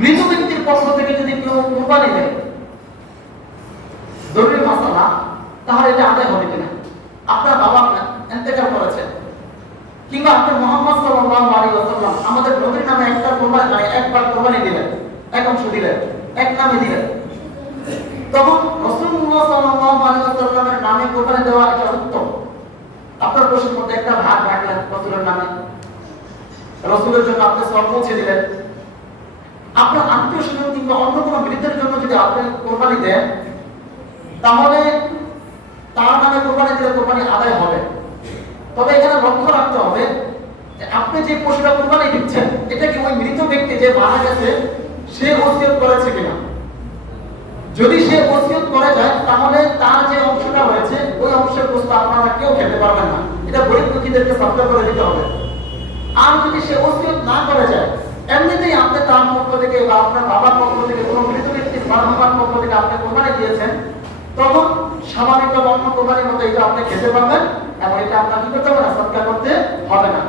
মৃত ব্যক্তির পক্ষ থেকে যদি কেউ কুরবানি দেয় জরুরি মাসালা, তাহলে এটা আদায় হবে কিনা? আপনার বাবা ইন্তেকাল করেছেন, কিংবা আপনি মুহাম্মদ সাল্লাল্লাহু আলাইহি ওয়াসাল্লাম আমাদের নবীর নামে একটা কুরবানি একবার কুরবানি দিলেন, এক অংশ দিলেন, এক নামে দিলেন, তখন রাসূলুল্লাহ সাল্লাল্লাহু আলাইহি ওয়াসাল্লামের নামে কুরবানি দেওয়া এটা উত্তম। আপনার পশুর মধ্যে একটা ভাগ রাখলেন রাসূলের নামে, রাসূলের জন্য আপনি সওয়াব পৌঁছে দিলেন। আপনার আত্মীয় স্বজন কিংবা অন্য কোনো বৃদ্ধের জন্য যদি আপনি কুরবানি দেন, তাহলে তার নামে কুরবানি দিলে কুরবানি আদায় হবে। তবে এখানে লক্ষ্য রাখতে হবে যে আপনি যে পশুটা কুরবানি দিচ্ছেন, এটা কি ওই মৃত ব্যক্তি যে মারা গেছে সে ওসিয়ত করেছে কিনা। যদি সে ওসিয়ত করে যায়, তাহলে তার যে অংশটা রয়েছে ওই অংশের গোশত আপনারা কেউ খেতে পারবেন না, এটা গরিব দুঃখীদেরকে সাবধান করে দিতে হবে। আর যদি সে ওসিয়ত না করে যায়, এমনিতেই আপনি তার পক্ষ থেকে বা আপনার বাবার পক্ষ থেকে কোনো মৃত ব্যক্তির বাবার পক্ষ থেকে আপনি কুরবানি দিয়েছেন, তখন স্বাভাবিকভাবে অন্য কুরবানির মতো এটা আপনি খেতে পারবেন এবং এটা আপনার কি করতে হবে না, সদকা করতে হবে না।